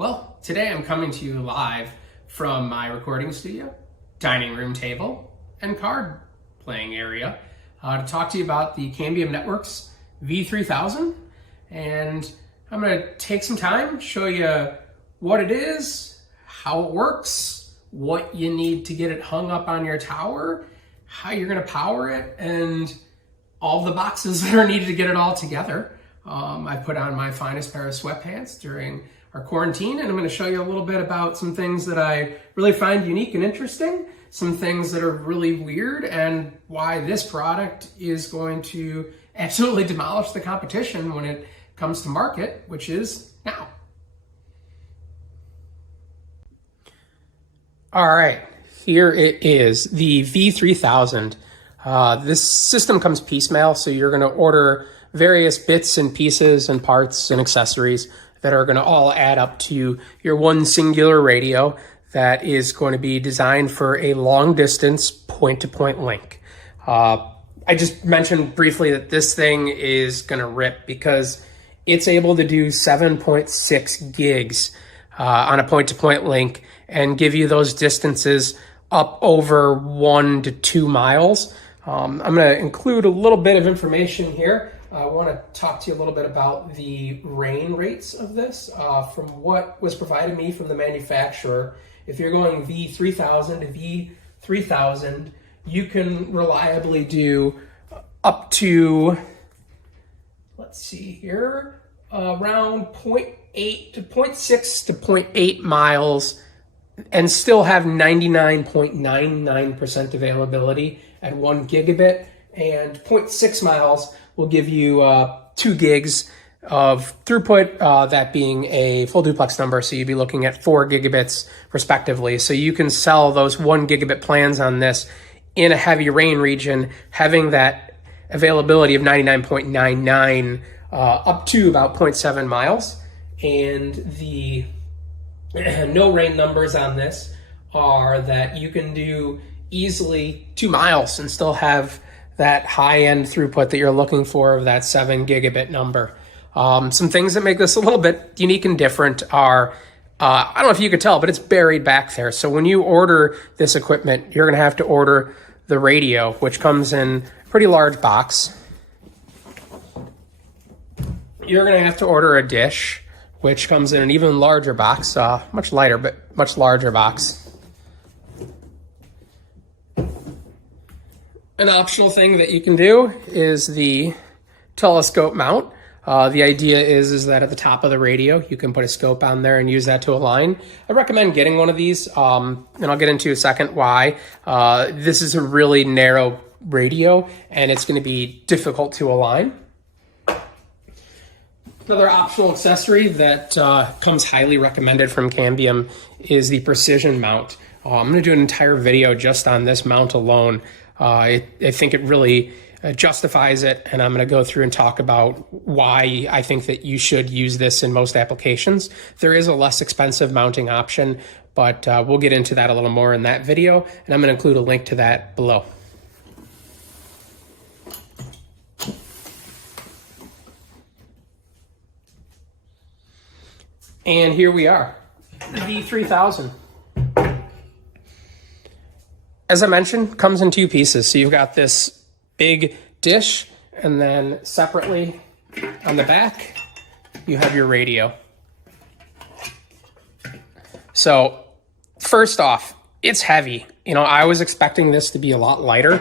Well, today I'm coming to you live from my recording studio, dining room table, and card playing area to talk to you about the Cambium Networks V3000. And I'm going to take some time, show you what it is, how it works, what you need to get it hung up on your tower, how you're going to power it, and all the boxes that are needed to get it all together. I put on my finest pair of sweatpants during our quarantine, and I'm going to show you a little bit about some things that I really find unique and interesting, some things that are really weird, and why this product is going to absolutely demolish the competition when it comes to market, which is now. All right, here it is, the V3000. This system comes piecemeal, so you're going to order various bits and pieces and parts and accessories that are going to all add up to your one singular radio that is going to be designed for a long distance point-to-point link. I just mentioned briefly that this thing is going to rip because it's able to do 7.6 gigs on a point-to-point link and give you those distances up over 1 to 2 miles. I'm going to include a little bit of information here. I want to talk to you a little bit about the rain rates of this. From what was provided me from the manufacturer, if you're going V3000 to V3000, you can reliably do up to, let's see here, around 0.8 to 0.6 to 0.8 miles and still have 99.99% availability at 1 gigabit, and 0.6 miles will give you 2 gigs of throughput, that being a full duplex number, so you'd be looking at 4 gigabits respectively. So you can sell those 1 gigabit plans on this in a heavy rain region, having that availability of 99.99 up to about 0.7 miles. And the no rain numbers on this are that you can do easily 2 miles and still have that high-end throughput that you're looking for of that 7 gigabit number. Some things that make this a little bit unique and different are, I don't know if you could tell, but it's buried back there. So when you order this equipment, you're going to have to order the radio, which comes in a pretty large box. You're going to have to order a dish, which comes in an even larger box, much lighter, but much larger box. An optional thing that you can do is the telescope mount. The idea is that at the top of the radio, you can put a scope on there and use that to align. I recommend getting one of these, and I'll get into a second why. This is a really narrow radio, and it's going to be difficult to align. Another optional accessory that comes highly recommended from Cambium is the precision mount. I'm going to do an entire video just on this mount alone. I think it really justifies it, and I'm going to go through and talk about why I think that you should use this in most applications. There is a less expensive mounting option, but we'll get into that a little more in that video, and I'm going to include a link to that below. And here we are, the V3000. As I mentioned, comes in 2 pieces. So you've got this big dish, and then separately on the back, you have your radio. So first off, it's heavy. You know, I was expecting this to be a lot lighter,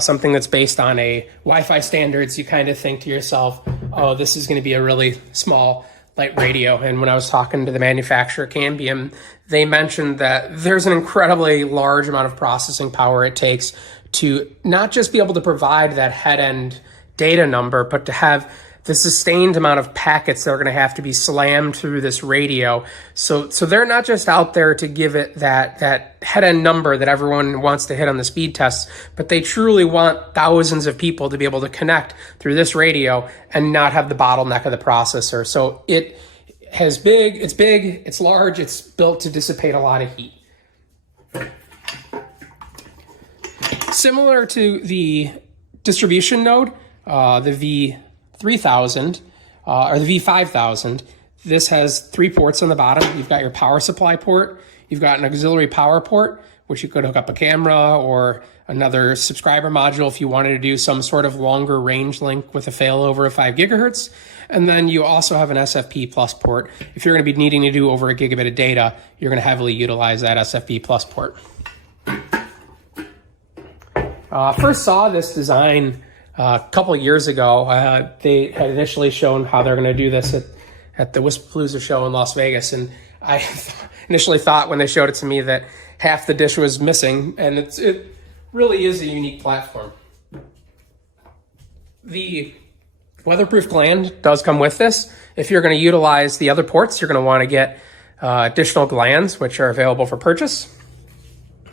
something that's based on a Wi-Fi standards. You kind of think to yourself, oh, this is going to be a really small, light radio. And when I was talking to the manufacturer, Cambium, they mentioned that there's an incredibly large amount of processing power it takes to not just be able to provide that head-end data number, but to have the sustained amount of packets that are going to have to be slammed through this radio. So they're not just out there to give it that head-end number that everyone wants to hit on the speed tests, but they truly want thousands of people to be able to connect through this radio and not have the bottleneck of the processor. So it's big, it's large, it's built to dissipate a lot of heat. Similar to the distribution node, the V3000 or the V5000, This has 3 ports on the bottom. You've got your power supply port, you've got an auxiliary power port, which you could hook up a camera or another subscriber module if you wanted to do some sort of longer range link with a failover of 5 gigahertz. And then you also have an SFP plus port. If you're going to be needing to do over a gigabit of data, you're going to heavily utilize that SFP plus port. First saw this design a couple of years ago. They had initially shown how they're going to do this at the Wispapalooza show in Las Vegas. And I initially thought when they showed it to me that half the dish was missing, and it really is a unique platform. The weatherproof gland does come with this. If you're going to utilize the other ports, you're going to want to get additional glands, which are available for purchase.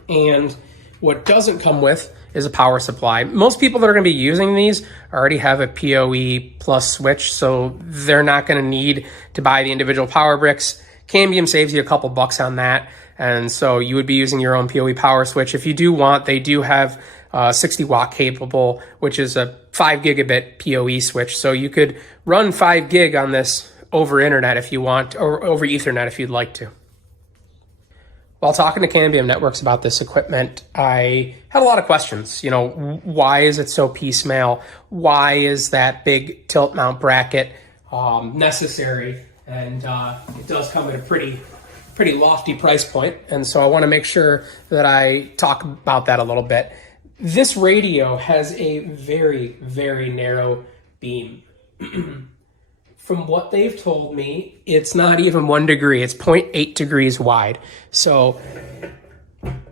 And what doesn't come with is a power supply. Most people that are going to be using these already have a PoE plus switch, so they're not going to need to buy the individual power bricks. Cambium saves you a couple bucks on that, and so you would be using your own PoE power switch. If you do want, they do have 60 watt capable, which is a 5 gigabit PoE switch, so you could run 5 gig on this over internet if you want, or over Ethernet if you'd like to. While talking to Cambium Networks about this equipment, I had a lot of questions. You know, why is it so piecemeal? Why is that big tilt mount bracket necessary? And it does come at a pretty lofty price point. And so I want to make sure that I talk about that a little bit. This radio has a very, very narrow beam. From what they've told me, it's not even 1 degree. It's 0.8 degrees wide. So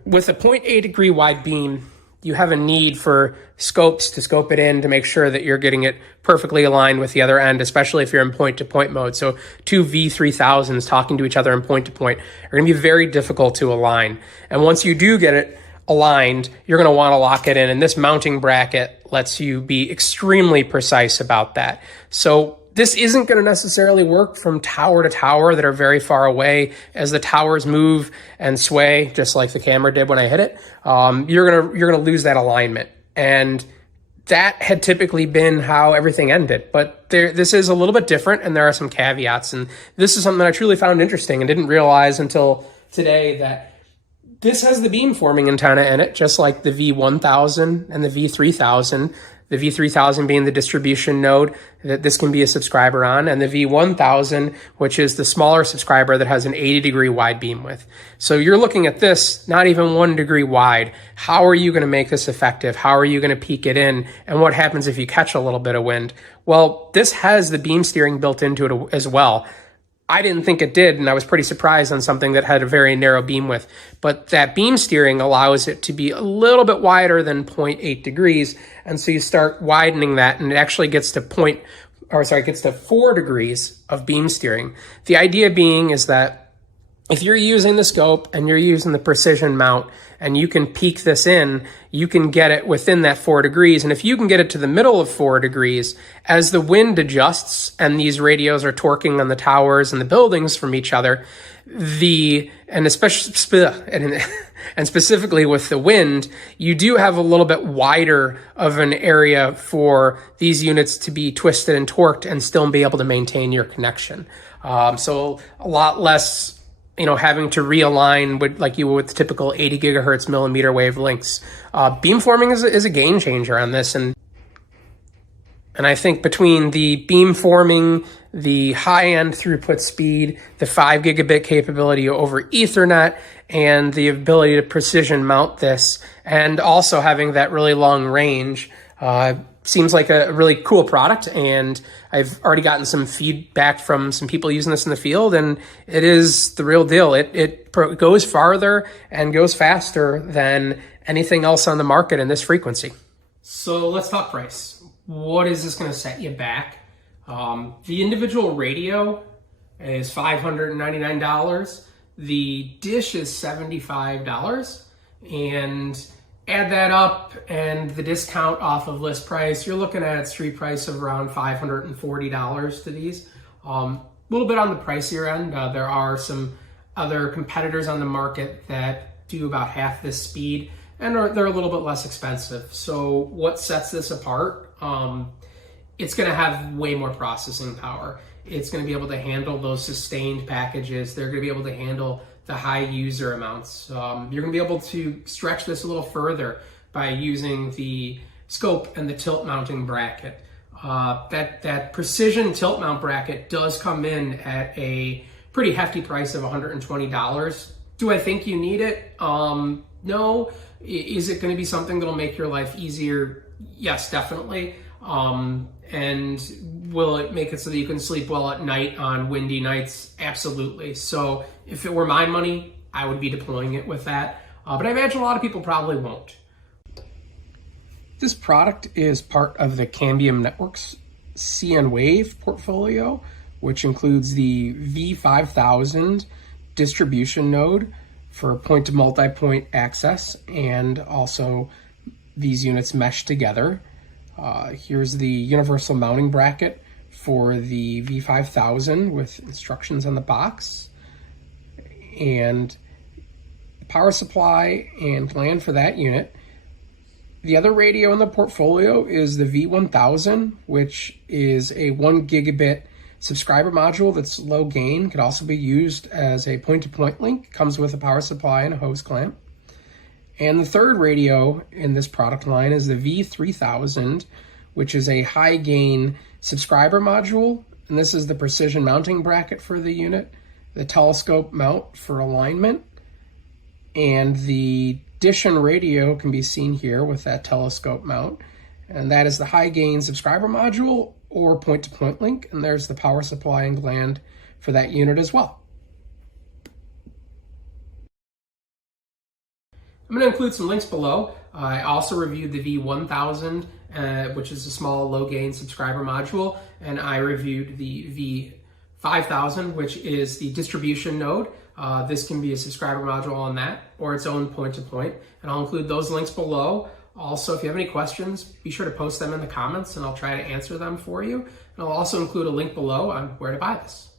with a 0.8 degree wide beam, you have a need for scopes to scope it in to make sure that you're getting it perfectly aligned with the other end, especially if you're in point-to-point mode. So 2 V3000s talking to each other in point-to-point are going to be very difficult to align. And once you do get it aligned, you're going to want to lock it in. And this mounting bracket lets you be extremely precise about that. So this isn't going to necessarily work from tower to tower that are very far away. As the towers move and sway, just like the camera did when I hit it, you're gonna lose that alignment. And that had typically been how everything ended. But this is a little bit different, and there are some caveats. And this is something that I truly found interesting and didn't realize until today, that this has the beamforming antenna in it, just like the V1000 and the V3000. The V3000 being the distribution node that this can be a subscriber on, and the V1000, which is the smaller subscriber that has an 80 degree wide beam width. So you're looking at this, not even 1 degree wide. How are you going to make this effective? How are you going to peak it in? And what happens if you catch a little bit of wind? Well, this has the beam steering built into it as well. I didn't think it did, and I was pretty surprised on something that had a very narrow beam width. But that beam steering allows it to be a little bit wider than 0.8 degrees, and so you start widening that, and it actually gets to 4 degrees of beam steering. The idea being is that if you're using the scope and you're using the precision mount and you can peak this in, you can get it within that 4 degrees. And if you can get it to the middle of 4 degrees, as the wind adjusts and these radios are torquing on the towers and the buildings from each other, and specifically with the wind, you do have a little bit wider of an area for these units to be twisted and torqued and still be able to maintain your connection. So a lot less, having to realign like you would with typical 80 gigahertz millimeter wave links. Beamforming is a game changer on this. And I think between the beamforming, the high-end throughput speed, the 5 gigabit capability over Ethernet, and the ability to precision mount this, and also having that really long range, seems like a really cool product. And I've already gotten some feedback from some people using this in the field, and it is the real deal. It goes farther and goes faster than anything else on the market in this frequency. So let's talk price. What is this going to set you back? The individual radio is $599. The dish is $75. And add that up and the discount off of list price, you're looking at a street price of around $540 to these. A little bit on the pricier end. There are some other competitors on the market that do about half this speed, and they're a little bit less expensive. So what sets this apart? It's going to have way more processing power. it's going to be able to handle those sustained packages. They're going to be able to handle the high user amounts. You're going to be able to stretch this a little further by using the scope and the tilt mounting bracket. That precision tilt mount bracket does come in at a pretty hefty price of $120. Do I think you need it? No. Is it going to be something that'll make your life easier? Yes, definitely. And will it make it so that you can sleep well at night on windy nights? Absolutely. So if it were my money, I would be deploying it with that. But I imagine a lot of people probably won't. This product is part of the Cambium Network's cnWave portfolio, which includes the V5000 distribution node for point to multi-point access, and also these units mesh together. Here's the universal mounting bracket for the V5000 with instructions on the box, and power supply and LAN for that unit. The other radio in the portfolio is the V1000, which is a 1 gigabit subscriber module that's low gain, could also be used as a point-to-point link, comes with a power supply and a hose clamp. And the third radio in this product line is the V3000, which is a high gain subscriber module. And this is the precision mounting bracket for the unit, the telescope mount for alignment, and the dish and radio can be seen here with that telescope mount. And that is the high gain subscriber module or point-to-point link, and there's the power supply and gland for that unit as well. I'm going to include some links below. I also reviewed the V1000, which is a small low-gain subscriber module, and I reviewed the V5000, which is the distribution node. This can be a subscriber module on that, or its own point-to-point, and I'll include those links below. Also, if you have any questions, be sure to post them in the comments and I'll try to answer them for you. And I'll also include a link below on where to buy this.